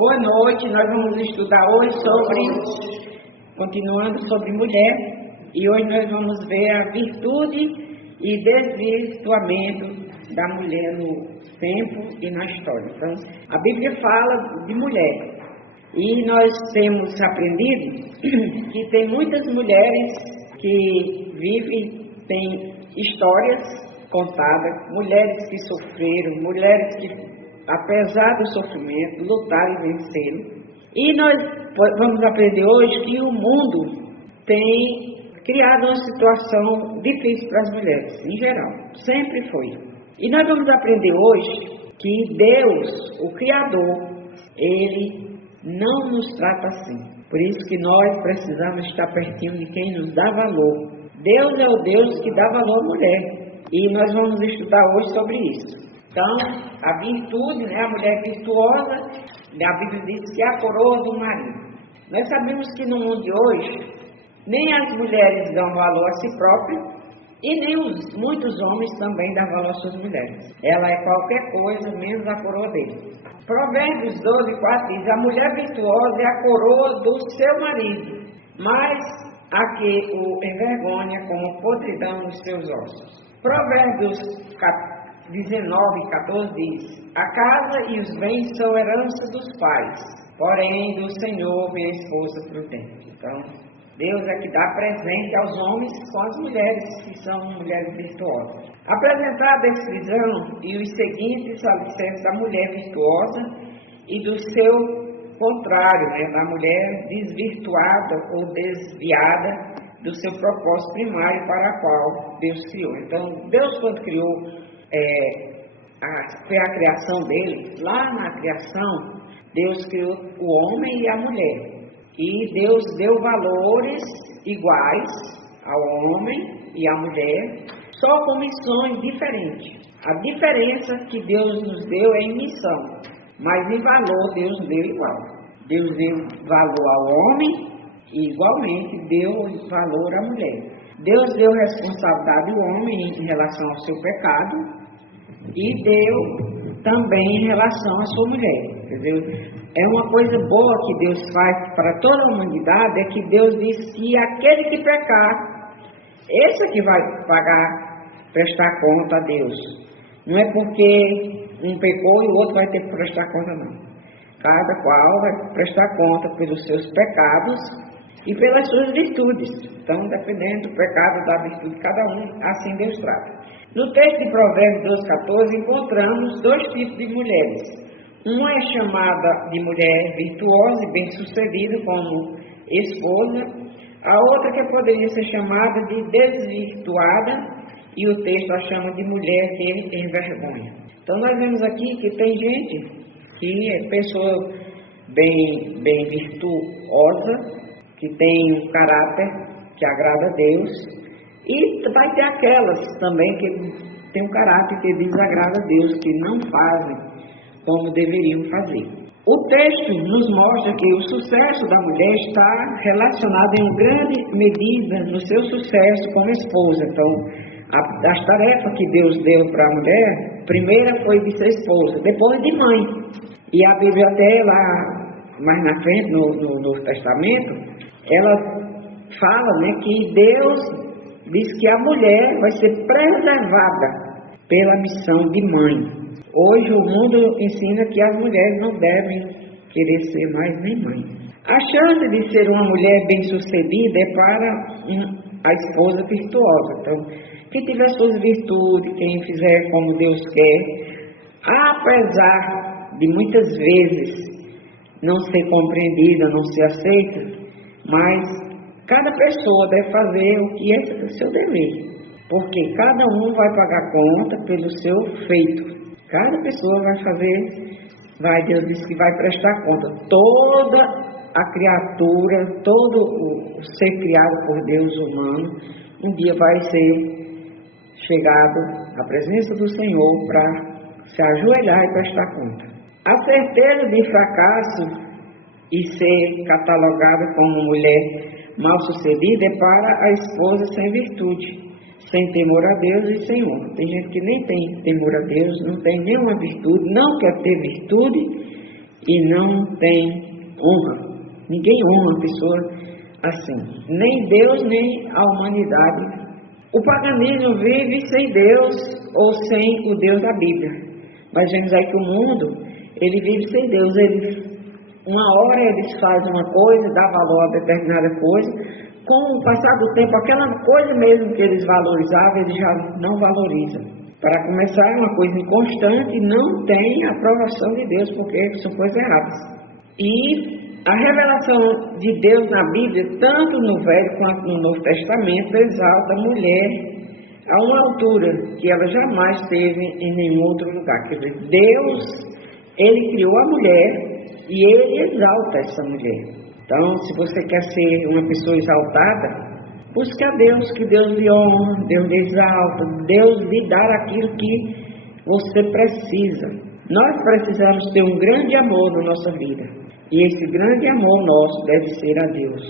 Boa noite, nós vamos estudar hoje continuando sobre mulher, e hoje nós vamos ver a virtude e desvirtuamento da mulher no tempo e na história. Então, a Bíblia fala de mulher, e nós temos aprendido que tem muitas mulheres que vivem, têm histórias contadas, mulheres que sofreram, mulheres que, apesar do sofrimento, lutaram e venceram. E nós vamos aprender hoje que o mundo tem criado uma situação difícil para as mulheres, em geral, sempre foi. E nós vamos aprender hoje que Deus, o Criador, Ele não nos trata assim. Por isso que nós precisamos estar pertinho de quem nos dá valor. Deus é o Deus que dá valor à mulher. E nós vamos estudar hoje sobre isso. Então, a virtude, a mulher virtuosa, a Bíblia diz que é a coroa do marido. Nós sabemos que no mundo de hoje, nem as mulheres dão valor a si próprias, e nem muitos homens também dão valor às suas mulheres. Ela é qualquer coisa, menos a coroa dele. Provérbios 12:4 diz: a mulher virtuosa é a coroa do seu marido, mas a que o envergonha como podridão nos seus ossos. Provérbios 19:14 diz: a casa e os bens são herança dos pais, porém do Senhor vem a esposa prudente. Então, Deus é que dá presente aos homens com as mulheres que são mulheres virtuosas. Apresentar a descrição e os seguintes alicerces da mulher virtuosa e do seu contrário, da mulher desvirtuada ou desviada do seu propósito primário para a qual Deus criou. Então, Deus, quando criou, foi a criação dele, lá na criação, Deus criou o homem e a mulher. E Deus deu valores iguais ao homem e à mulher, só com missões diferentes. A diferença que Deus nos deu é em missão, mas em valor Deus deu igual. Deus deu valor ao homem e igualmente deu valor à mulher. Deus deu responsabilidade ao homem em relação ao seu pecado e deu também em relação à sua mulher. Entendeu? É uma coisa boa que Deus faz para toda a humanidade, é que Deus diz que aquele que pecar, esse é que vai prestar conta a Deus. Não é porque um pecou e o outro vai ter que prestar conta, não. Cada qual vai prestar conta pelos seus pecados e pelas suas virtudes. Então, dependendo do pecado, da virtude de cada um, assim Deus trata. No texto de Provérbios 12:14, encontramos dois tipos de mulheres. Uma é chamada de mulher virtuosa e bem-sucedida como esposa, a outra que poderia ser chamada de desvirtuada, e o texto a chama de mulher que envergonha. Então nós vemos aqui que tem gente que é pessoa bem virtuosa, que tem um caráter que agrada a Deus, e vai ter aquelas também que tem um caráter que desagrada a Deus, que não fazem como deveriam fazer. O texto nos mostra que o sucesso da mulher está relacionado em grande medida no seu sucesso como esposa. Então, as tarefas que Deus deu para a mulher, primeira foi de ser esposa, depois de mãe. E a Bíblia até lá, mais na frente, no Novo Testamento, ela fala que Deus diz que a mulher vai ser preservada pela missão de mãe. Hoje o mundo ensina que as mulheres não devem querer ser mais nem mãe. A chance de ser uma mulher bem-sucedida é para a esposa virtuosa. Então, quem tiver suas virtudes, quem fizer como Deus quer, apesar de muitas vezes não ser compreendida, não ser aceita, mas cada pessoa deve fazer o que é seu dever, porque cada um vai pagar conta pelo seu feito. Cada pessoa vai fazer, Deus diz que vai prestar conta. Toda a criatura, todo o ser criado por Deus humano, um dia vai ser chegado à presença do Senhor para se ajoelhar e prestar conta. A certeza de fracasso e ser catalogada como mulher mal-sucedida é para a esposa sem virtude, sem temor a Deus e sem honra. Tem gente que nem tem temor a Deus, não tem nenhuma virtude, não quer ter virtude e não tem honra. Ninguém honra uma pessoa assim, nem Deus, nem a humanidade. O paganismo vive sem Deus ou sem o Deus da Bíblia. Mas vemos aí que o mundo, ele vive sem Deus. Uma hora eles fazem uma coisa, dá valor a determinada coisa. Com o passar do tempo, aquela coisa mesmo que eles valorizavam, eles já não valorizam. Para começar, é uma coisa inconstante e não tem aprovação de Deus, porque são coisas erradas. E a revelação de Deus na Bíblia, tanto no Velho quanto no Novo Testamento, exalta a mulher a uma altura que ela jamais teve em nenhum outro lugar. Quer dizer, Deus, Ele criou a mulher e Ele exalta essa mulher. Então, se você quer ser uma pessoa exaltada, busque a Deus, que Deus lhe honra, Deus lhe exalta, Deus lhe dá aquilo que você precisa. Nós precisamos ter um grande amor na nossa vida. E esse grande amor nosso deve ser a Deus,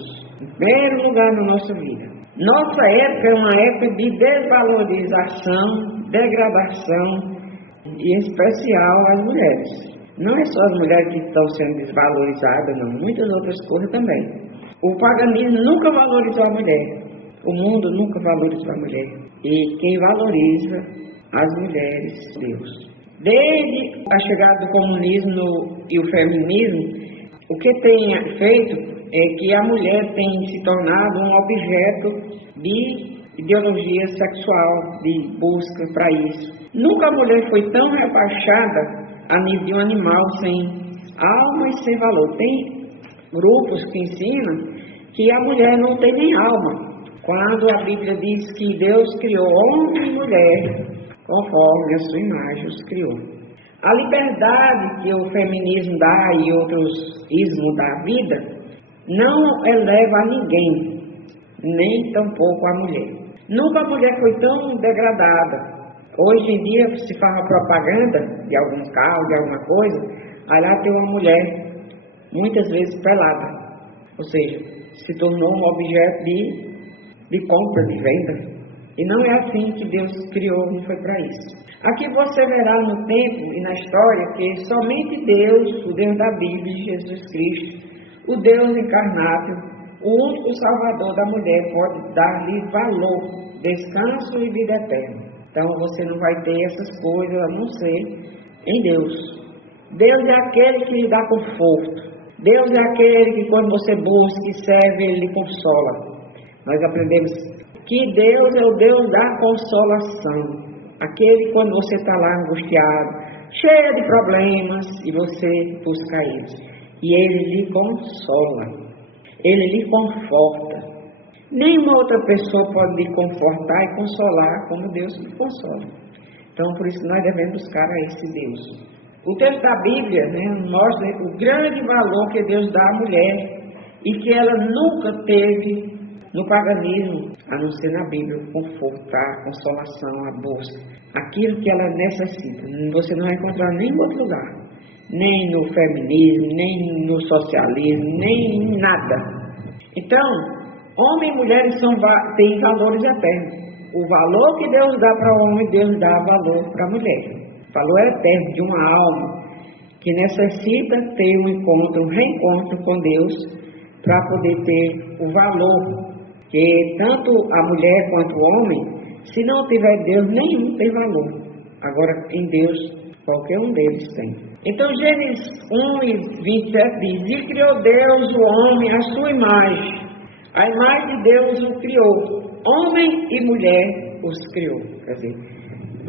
em primeiro lugar na nossa vida. Nossa época é uma época de desvalorização, degradação, e em especial as mulheres. Não é só as mulheres que estão sendo desvalorizadas, não, muitas outras coisas também. O paganismo nunca valorizou a mulher, o mundo nunca valorizou a mulher. E quem valoriza as mulheres, Deus. Desde a chegada do comunismo e o feminismo, o que tem feito é que a mulher tem se tornado um objeto de ideologia sexual, de busca para isso. Nunca a mulher foi tão rebaixada a nível de um animal sem alma e sem valor. Tem grupos que ensinam que a mulher não tem nem alma, quando a Bíblia diz que Deus criou homem e mulher conforme a sua imagem os criou. A liberdade que o feminismo dá e outros ismos da vida não eleva a ninguém, nem tampouco a mulher. Nunca a mulher foi tão degradada. Hoje em dia se faz uma propaganda de algum carro, de alguma coisa, aí lá tem uma mulher, muitas vezes pelada. Ou seja, se tornou um objeto de compra, de venda. E não é assim que Deus criou, não foi para isso. Aqui você verá no tempo e na história que somente Deus, o Deus da Bíblia, Jesus Cristo, o Deus encarnado, o único Salvador da mulher, pode dar-lhe valor, descanso e vida eterna. Então você não vai ter essas coisas a não ser em Deus. Deus é aquele que lhe dá conforto. Deus é aquele que quando você busca e serve, Ele lhe consola. Nós aprendemos que Deus é o Deus da consolação. Aquele quando você está lá angustiado, cheio de problemas, e você busca eles. E Ele lhe consola. Ele lhe conforta. Nenhuma outra pessoa pode lhe confortar e consolar como Deus lhe consola. Então, por isso nós devemos buscar a esse Deus. O texto da Bíblia, mostra o grande valor que Deus dá à mulher e que ela nunca teve no paganismo, a não ser na Bíblia, o conforto, a consolação, a busca, aquilo que ela necessita. Você não vai encontrar em nenhum outro lugar, nem no feminismo, nem no socialismo, nem em nada. Então, homem e mulher têm valores eternos. O valor que Deus dá para o homem, Deus dá valor para a mulher. O valor eterno de uma alma que necessita ter um encontro, um reencontro com Deus para poder ter o valor. Que tanto a mulher quanto o homem, se não tiver Deus, nenhum tem valor. Agora, em Deus, qualquer um deles tem. Então, Gênesis 1:27 diz: E criou Deus o homem à sua imagem. A imagem de Deus o criou. Homem e mulher os criou. Quer dizer,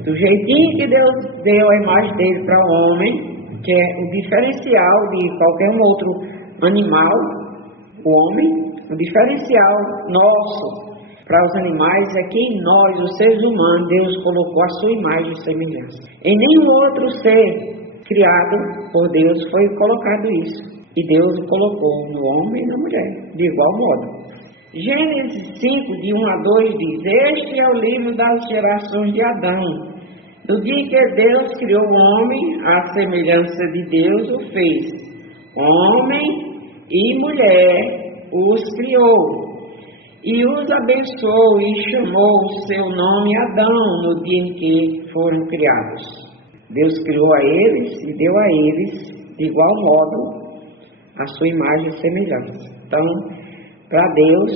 do jeitinho que Deus deu a imagem dele para o homem, que é o diferencial de qualquer um outro animal, o homem, o diferencial nosso para os animais é que em nós, os seres humanos, Deus colocou a sua imagem e semelhança. Em nenhum outro ser criado por Deus foi colocado isso. E Deus colocou no homem e na mulher, de igual modo. Gênesis 5, de 1 a 2 diz: Este é o livro das gerações de Adão. No dia que Deus criou o homem, à semelhança de Deus o fez. Homem e mulher os criou. E os abençoou e chamou o seu nome Adão no dia em que foram criados. Deus criou a eles e deu a eles de igual modo, a sua imagem e semelhança. Então, para Deus,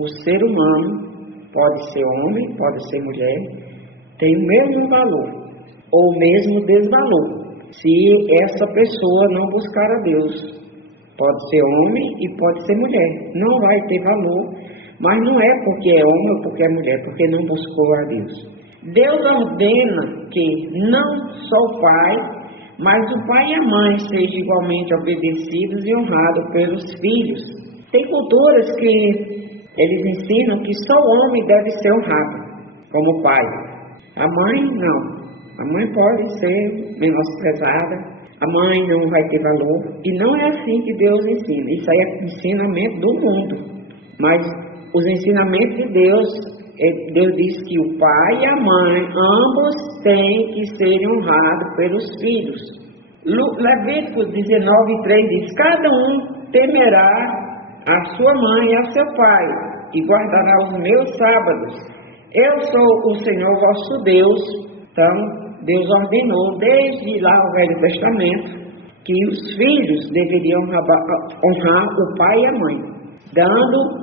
o ser humano, pode ser homem, pode ser mulher, tem o mesmo valor, ou o mesmo desvalor, se essa pessoa não buscar a Deus. Pode ser homem e pode ser mulher, não vai ter valor, mas não é porque é homem ou porque é mulher, porque não buscou a Deus. Deus ordena que não só o pai, mas o pai e a mãe sejam igualmente obedecidos e honrados pelos filhos. Tem culturas que eles ensinam que só o homem deve ser honrado, como o pai. A mãe, não. A mãe pode ser menosprezada, a mãe não vai ter valor, e não é assim que Deus ensina. Isso aí é ensinamento do mundo. Mas os ensinamentos de Deus, Deus diz que o pai e a mãe, ambos têm que ser honrados pelos filhos. Levítico 19:3 diz: cada um temerá a sua mãe e a seu pai, e guardará os meus sábados. Eu sou o Senhor vosso Deus. Então, Deus ordenou desde lá o Velho Testamento que os filhos deveriam honrar o pai e a mãe, dando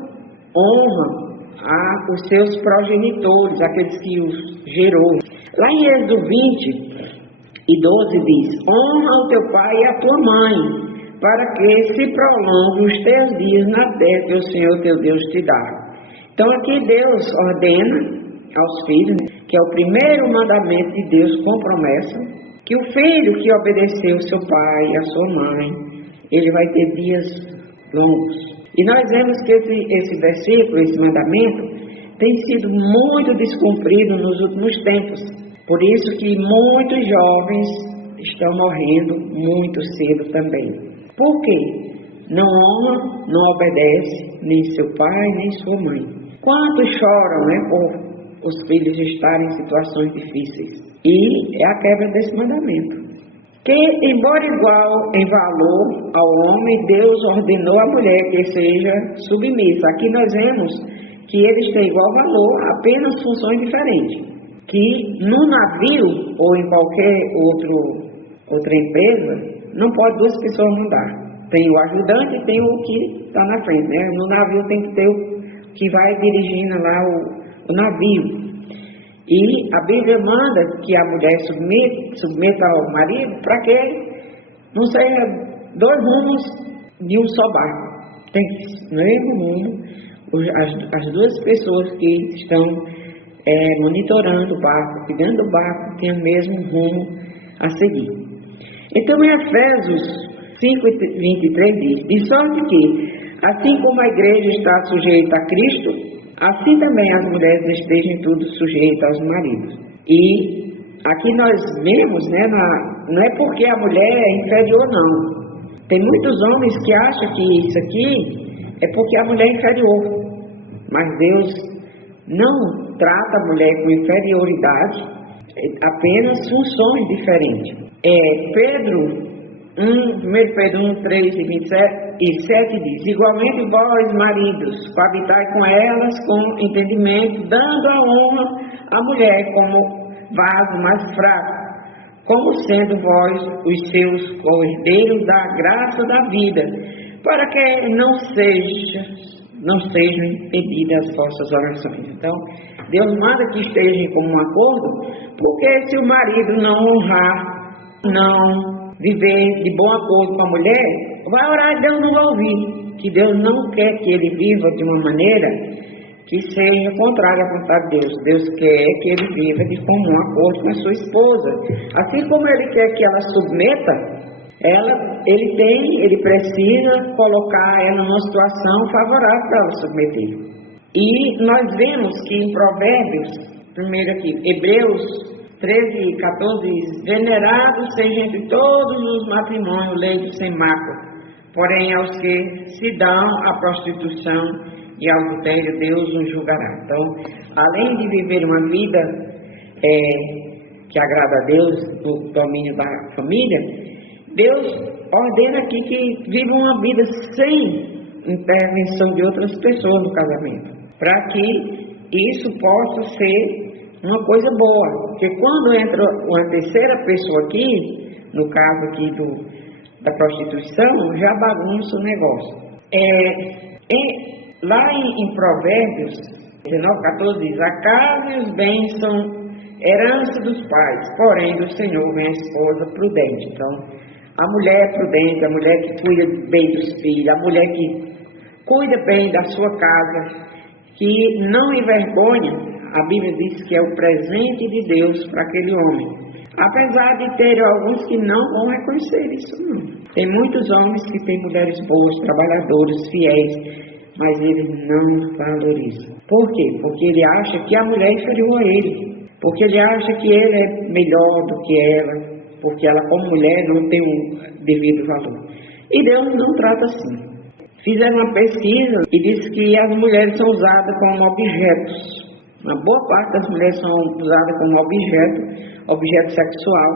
honra aos seus progenitores, aqueles que os gerou. Lá em Êxodo 20:12 diz: honra o teu pai e a tua mãe, para que se prolongue os teus dias na terra que o Senhor teu Deus te dá. Então aqui Deus ordena aos filhos, que é o primeiro mandamento de Deus com promessa, que o filho que obedeceu seu pai e a sua mãe, ele vai ter dias longos. E nós vemos que esse versículo, esse mandamento, tem sido muito descumprido nos últimos tempos. Por isso que muitos jovens estão morrendo muito cedo também. Por quê? Não honra, não obedece nem seu pai, nem sua mãe. Quantos choram, por os filhos estarem em situações difíceis? E é a quebra desse mandamento. Que, embora igual em valor ao homem, Deus ordenou à mulher que seja submissa. Aqui nós vemos que eles têm igual valor, apenas funções diferentes. Que no navio ou em qualquer outra empresa, não pode duas pessoas mandar. Tem o ajudante e tem o que está na frente, né? No navio tem que ter o que vai dirigindo lá o navio. E a Bíblia manda que a mulher submeta ao marido para que não seja dois rumos de um só barco. Tem que ser no mesmo rumo, as duas pessoas que estão monitorando o barco, cuidando do barco, têm o mesmo rumo a seguir. Então em Efésios 5:23 diz: de sorte que, assim como a igreja está sujeita a Cristo, assim também as mulheres estejam em tudo sujeitas aos maridos. E aqui nós vemos, não é porque a mulher é inferior, não. Tem muitos homens que acham que isso aqui é porque a mulher é inferior. Mas Deus não trata a mulher com inferioridade, apenas funções diferentes. 1 Pedro 1:3-27 diz: igualmente vós, maridos, coabitai com elas com entendimento, dando a honra à mulher como vaso mais fraco, como sendo vós os seus cordeiros da graça da vida, para que não sejam impedidas as vossas orações. Então, Deus manda que estejam em comum acordo, porque se o marido não honrar, não viver de bom acordo com a mulher, vai orar e Deus não vai ouvir. Que Deus não quer que ele viva de uma maneira que seja contrária à vontade de Deus. Deus quer que ele viva de comum acordo com a sua esposa. Assim como ele quer que ela submeta, ele precisa colocar ela numa situação favorável para ela submeter. E nós vemos que em Provérbios, primeiro aqui, Hebreus 13:14 diz: venerado seja entre todos os matrimônios leito sem mácula, porém aos que se dão à prostituição e ao adultério Deus os julgará. Então, além de viver uma vida que agrada a Deus, no domínio da família, Deus ordena aqui que viva uma vida sem intervenção de outras pessoas no casamento, para que isso possa ser uma coisa boa. Porque quando entra uma terceira pessoa aqui, no caso aqui da prostituição, já bagunça o negócio. Lá em Provérbios 19:14 diz: a casa e os bens são herança dos pais, porém do Senhor vem a esposa prudente. Então, a mulher prudente, a mulher que cuida bem dos filhos, a mulher que cuida bem da sua casa, que não envergonha, a Bíblia diz que é o presente de Deus para aquele homem. Apesar de ter alguns que não vão reconhecer isso, não. Tem muitos homens que têm mulheres boas, trabalhadoras, fiéis, mas eles não valorizam. Por quê? Porque ele acha que a mulher é inferior a ele. Porque ele acha que ele é melhor do que ela. Porque ela, como mulher, não tem um devido valor. E Deus não trata assim. Fizeram uma pesquisa e disse que as mulheres são usadas como objetos. Uma boa parte das mulheres são usadas como objeto sexual,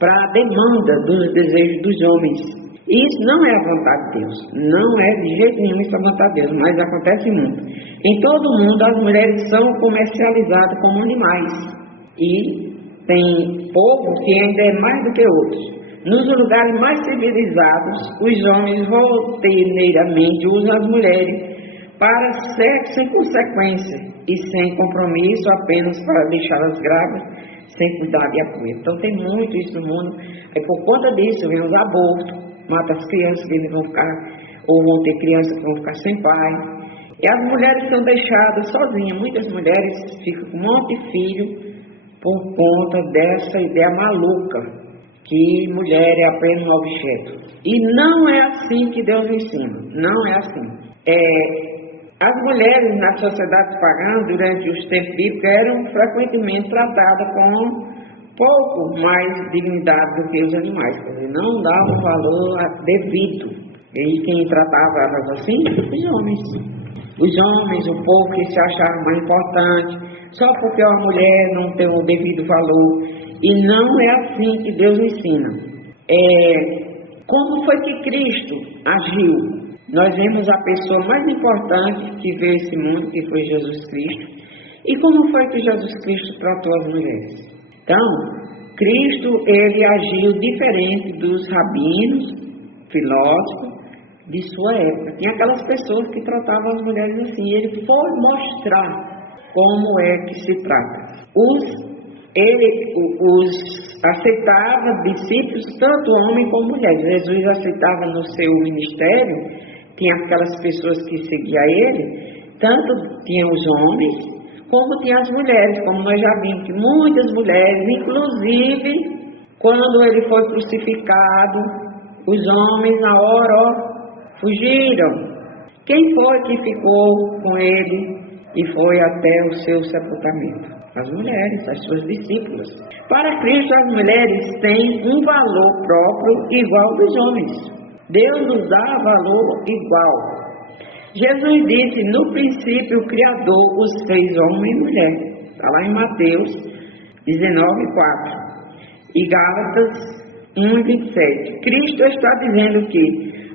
para a demanda dos desejos dos homens. E isso não é a vontade de Deus. Não é de jeito nenhum isso a vontade de Deus, mas acontece muito. Em todo o mundo as mulheres são comercializadas como animais. E tem povo que ainda é mais do que outros. Nos lugares mais civilizados, os homens rotineiramente usam as mulheres para sexo sem consequência e sem compromisso, apenas para deixá-las grávidas, sem cuidado e apoio. Então tem muito isso no mundo. Aí por conta disso vem os abortos, mata as crianças que eles vão ficar, ou vão ter crianças que vão ficar sem pai. E as mulheres são deixadas sozinhas. Muitas mulheres ficam com um monte de filho por conta dessa ideia maluca que mulher é apenas um objeto. E não é assim que Deus ensina. Não é assim. As mulheres na sociedade pagã, durante os tempos bíblicos, eram frequentemente tratadas com pouco mais dignidade do que os animais. Quer dizer, não davam valor devido. E quem tratava elas assim? Os homens. Os homens, o povo que se achava mais importante, só porque uma mulher não tem o devido valor. E não é assim que Deus ensina. Como foi que Cristo agiu? Nós vemos a pessoa mais importante que veio esse mundo, que foi Jesus Cristo. E como foi que Jesus Cristo tratou as mulheres? Então, Cristo, ele agiu diferente dos rabinos, filósofos de sua época. Tinha aquelas pessoas que tratavam as mulheres assim. Ele foi mostrar como é que se trata. Os aceitava discípulos, tanto homem como mulher. Jesus aceitava no seu ministério. Tinha aquelas pessoas que seguiam ele, tanto tinha os homens, como tinha as mulheres, como nós já vimos, que muitas mulheres, inclusive, quando ele foi crucificado, os homens na hora fugiram. Quem foi que ficou com ele e foi até o seu sepultamento? As mulheres, as suas discípulas. Para Cristo, as mulheres têm um valor próprio igual ao dos homens. Deus nos dá valor igual. Jesus disse: no princípio o Criador os fez homem e mulher. Está lá em Mateus 19:4 e Gálatas 1:27. Cristo está dizendo que,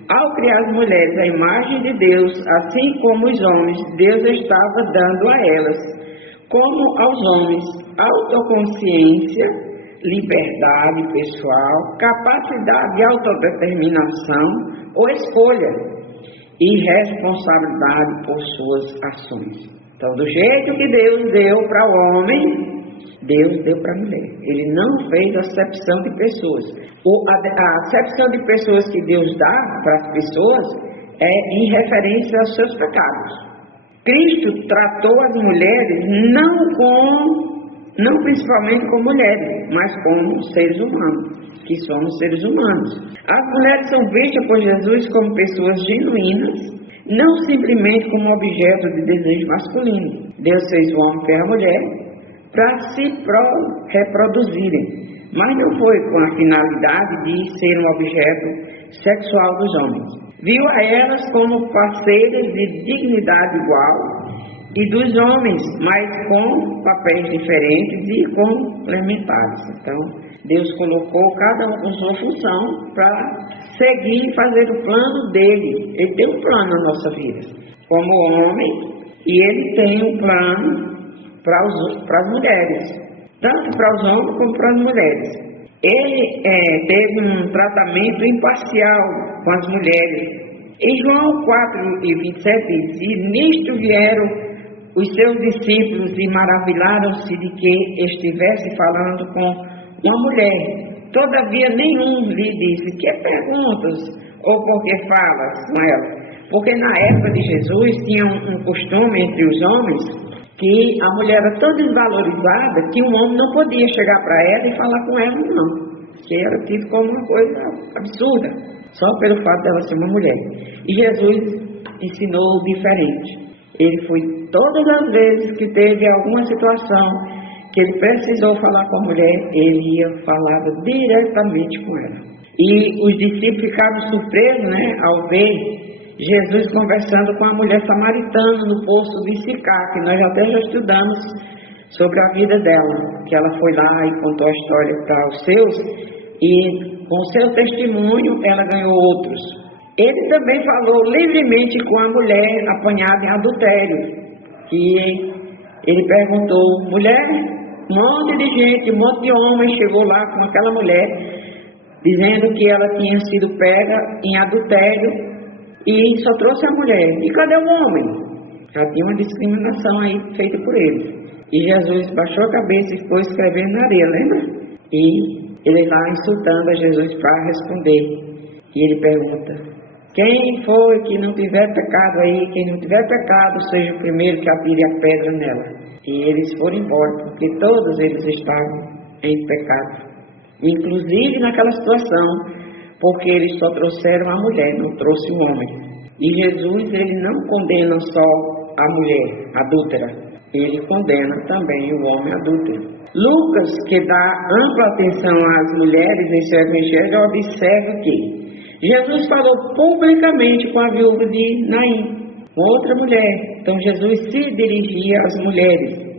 ao criar as mulheres à imagem de Deus, assim como os homens, Deus estava dando a elas, como aos homens, autoconsciência, liberdade pessoal, capacidade de autodeterminação ou escolha e responsabilidade por suas ações. Então, do jeito que Deus deu para o homem, Deus deu para a mulher. Ele não fez acepção de pessoas. A acepção de pessoas que Deus dá para as pessoas é em referência aos seus pecados. Cristo tratou as mulheres não principalmente como mulheres, mas como seres humanos, que somos seres humanos. As mulheres são vistas por Jesus como pessoas genuínas, não simplesmente como objeto de desejo masculino. Deus fez o homem e a mulher para se reproduzirem, mas não foi com a finalidade de ser um objeto sexual dos homens. Viu a elas como parceiras de dignidade igual e dos homens, mas com papéis diferentes e complementares. Então, Deus colocou cada um com sua função para seguir e fazer o plano dele. Ele tem um plano na nossa vida, como homem, e ele tem um plano para as mulheres, tanto para os homens como para as mulheres. Ele teve um tratamento imparcial com as mulheres. Em João 4:27 diz: e nisto vieram os seus discípulos e maravilharam-se de que estivesse falando com uma mulher. Todavia nenhum lhe disse: que perguntas ou por que falas com ela? Porque na época de Jesus tinha um costume entre os homens que a mulher era tão desvalorizada que um homem não podia chegar para ela e falar com ela, não. Que era tido como uma coisa absurda, só pelo fato dela ser uma mulher. E Jesus ensinou diferente. Ele foi todas as vezes que teve alguma situação que ele precisou falar com a mulher, ele falava diretamente com ela. E os discípulos ficaram surpresos, né, ao ver Jesus conversando com a mulher samaritana no poço de Sicá, que nós até já estudamos sobre a vida dela, que ela foi lá e contou a história para os seus, e com seu testemunho ela ganhou outros. Ele também falou livremente com a mulher apanhada em adultério, que ele perguntou: mulher, um monte de gente, um monte de homens chegou lá com aquela mulher, dizendo que ela tinha sido pega em adultério, e só trouxe a mulher. E cadê o homem? Já tinha uma discriminação aí feita por ele. E Jesus baixou a cabeça e ficou escrevendo na areia, lembra? E ele lá insultando a Jesus para responder. E ele pergunta: quem foi que não tiver pecado aí? Quem não tiver pecado, seja o primeiro que atire a pedra nela. E eles foram embora, porque todos eles estavam em pecado. Inclusive naquela situação, porque eles só trouxeram a mulher, não trouxe o homem. E Jesus, ele não condena só a mulher adúltera, ele condena também o homem adúltero. Lucas, que dá ampla atenção às mulheres em seu evangelho, observa que Jesus falou publicamente com a viúva de Naim, outra mulher. Então Jesus se dirigia às mulheres.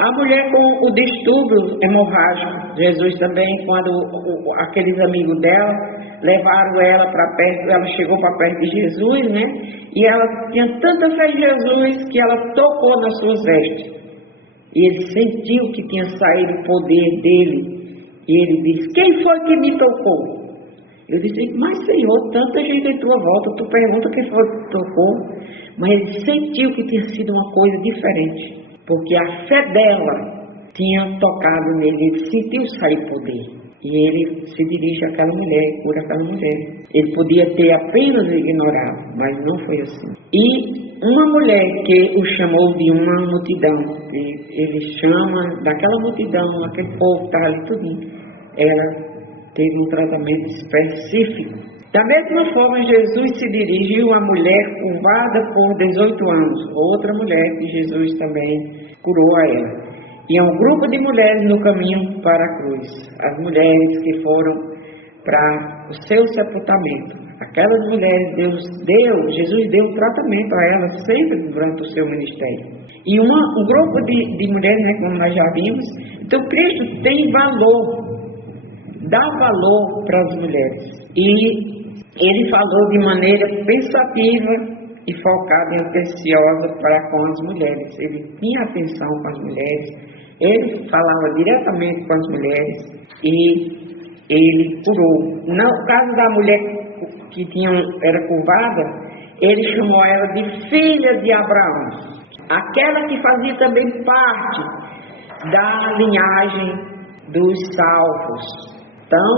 A mulher com o distúrbio hemorrágico, Jesus também, quando aqueles amigos dela levaram ela para perto, ela chegou para perto de Jesus, né? E ela tinha tanta fé em Jesus que ela tocou nas suas vestes. E ele sentiu que tinha saído o poder dele. E ele disse: quem foi que me tocou? Eu disse: mas Senhor, tanta gente em tua volta, tu pergunta quem foi que tocou. Mas ele sentiu que tinha sido uma coisa diferente, porque a fé dela tinha tocado nele, ele sentiu sair poder. E ele se dirige àquela mulher, cura aquela mulher. Ele podia ter apenas ignorado, mas não foi assim. E uma mulher que o chamou de uma multidão, ele chama daquela multidão, aquele povo que estava ali tudinho, ela teve um tratamento específico. Da mesma forma, Jesus se dirigiu à mulher curvada por 18 anos, outra mulher que Jesus também curou a ela. E é um grupo de mulheres no caminho para a cruz, as mulheres que foram para o seu sepultamento. Aquelas mulheres, Jesus deu tratamento a elas sempre durante o seu ministério. E um grupo de mulheres, né, como nós já vimos. Então Cristo tem valor, dá valor para as mulheres. E ele falou de maneira pensativa e focada e atenciosa para com as mulheres. Ele tinha atenção com as mulheres, ele falava diretamente com as mulheres e ele curou. No caso da mulher que era curvada, ele chamou ela de filha de Abraão, aquela que fazia também parte da linhagem dos salvos. Então,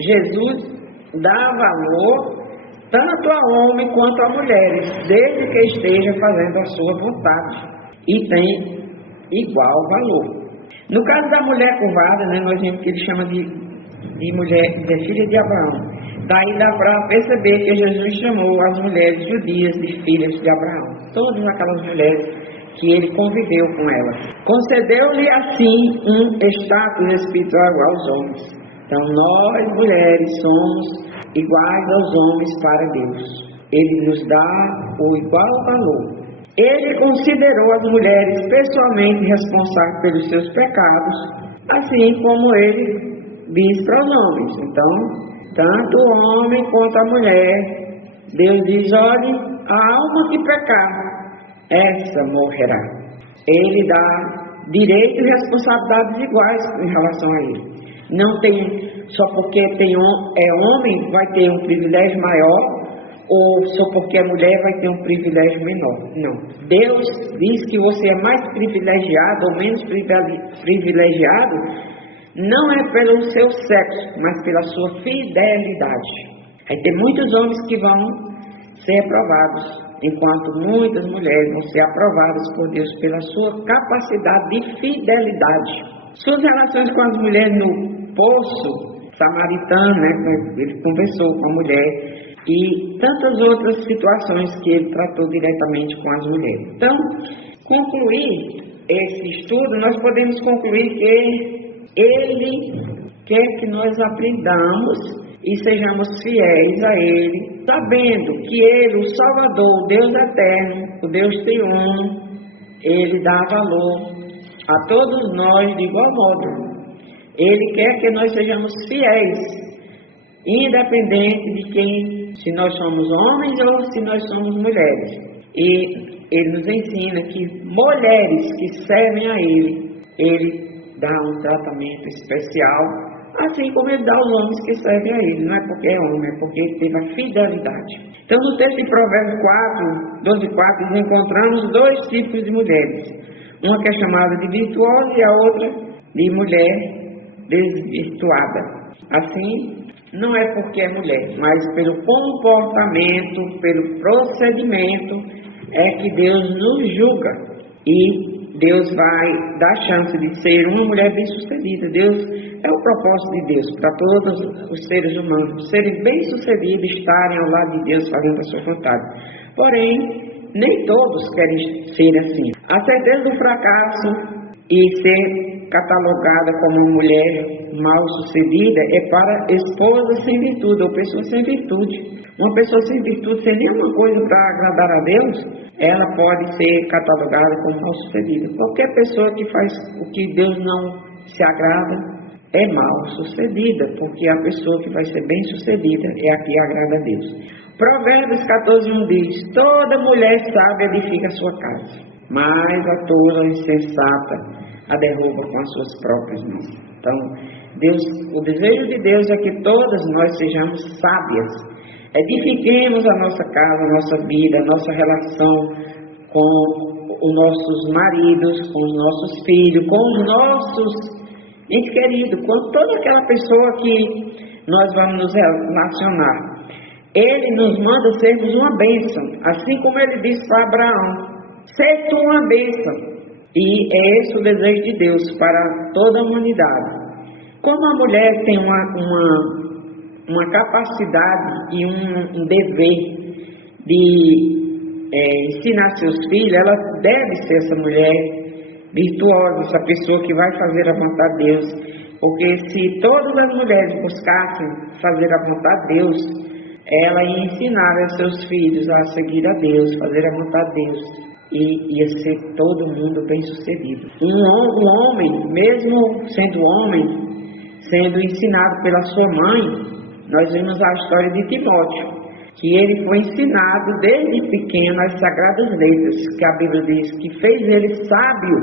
Jesus dá valor tanto a homem quanto a mulheres, desde que esteja fazendo a sua vontade, e tem igual valor. No caso da mulher curvada, né, nós vimos que ele chama de mulher, de filha de Abraão. Daí dá para perceber que Jesus chamou as mulheres judias de filhas de Abraão, todas aquelas mulheres que ele conviveu com elas. Concedeu-lhe assim um status espiritual aos homens. Então nós, mulheres, somos iguais aos homens para Deus. Ele nos dá o igual valor. Ele considerou as mulheres pessoalmente responsáveis pelos seus pecados, assim como ele diz para os homens. Então, tanto o homem quanto a mulher, Deus diz: olhe, a alma que pecar, essa morrerá. Ele dá direitos e responsabilidades iguais em relação a ele. Não tem só porque é homem vai ter um privilégio maior, ou só porque é mulher vai ter um privilégio menor. Não. Deus diz que você é mais privilegiado ou menos privilegiado, não é pelo seu sexo, mas pela sua fidelidade. Aí tem muitos homens que vão ser aprovados, enquanto muitas mulheres vão ser aprovadas por Deus pela sua capacidade de fidelidade. Suas relações com as mulheres no poço samaritano, né, ele conversou com a mulher, e tantas outras situações que ele tratou diretamente com as mulheres. Então, concluir esse estudo, nós podemos concluir que ele quer que nós aprendamos e sejamos fiéis a Ele, sabendo que Ele, o Salvador, o Deus eterno, o Deus triuno, Ele dá valor a todos nós de igual modo. Ele quer que nós sejamos fiéis, independente de quem, se nós somos homens ou se nós somos mulheres. E Ele nos ensina que mulheres que servem a Ele dá um tratamento especial, assim como Ele dá aos homens que servem a Ele. Não é porque é homem, é porque Ele teve a fidelidade. Então, no texto de Provérbios 12:4, nós encontramos dois tipos de mulheres. Uma que é chamada de virtuosa e a outra de mulher desvirtuada. Assim, não é porque é mulher, mas pelo comportamento, pelo procedimento, é que Deus nos julga. E Deus vai dar chance de ser uma mulher bem-sucedida. Deus é o propósito de Deus para todos os seres humanos, serem bem-sucedidos, estarem ao lado de Deus fazendo a sua vontade. Porém, nem todos querem ser assim. A certeza do fracasso e ser catalogada como uma mulher mal-sucedida é para esposa sem virtude ou pessoa sem virtude. Uma pessoa sem virtude, sem nenhuma coisa para agradar a Deus, ela pode ser catalogada como mal-sucedida. Qualquer pessoa que faz o que Deus não se agrada é mal-sucedida, porque a pessoa que vai ser bem-sucedida é a que agrada a Deus. Provérbios 14:1 diz: toda mulher sábia edifica a sua casa, mas a tola insensata a derruba com as suas próprias mãos. Então, o desejo de Deus é que todas nós sejamos sábias. Edifiquemos a nossa casa, a nossa vida, a nossa relação com os nossos maridos, com os nossos filhos, com os nossos entes queridos, com toda aquela pessoa que nós vamos nos relacionar. Ele nos manda sermos uma bênção, assim como ele disse para Abraão: seja tu uma bênção. E é esse o desejo de Deus para toda a humanidade. Como a mulher tem uma capacidade e um dever de ensinar seus filhos, ela deve ser essa mulher virtuosa, essa pessoa que vai fazer a vontade de Deus. Porque se todas as mulheres buscassem fazer a vontade de Deus, ela ia ensinar a seus filhos a seguir a Deus, fazer a vontade de Deus. E ia ser todo mundo bem sucedido. Um homem, mesmo sendo homem, sendo ensinado pela sua mãe, nós vimos a história de Timóteo, que ele foi ensinado desde pequeno as sagradas letras, que a Bíblia diz que fez ele sábio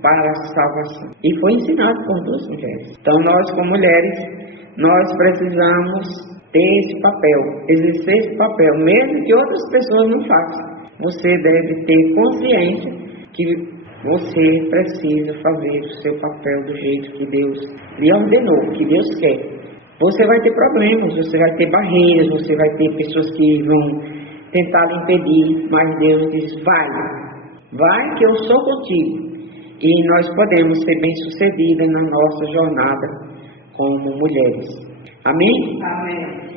para a salvação. E foi ensinado por duas mulheres. Então nós, como mulheres, nós precisamos ter esse papel, exercer esse papel, mesmo que outras pessoas não façam. Você deve ter consciência que você precisa fazer o seu papel do jeito que Deus lhe ordenou, que Deus quer. Você vai ter problemas, você vai ter barreiras, você vai ter pessoas que vão tentar lhe impedir, mas Deus diz: vai que eu sou contigo. E nós podemos ser bem-sucedidas na nossa jornada como mulheres. Amém? Amém.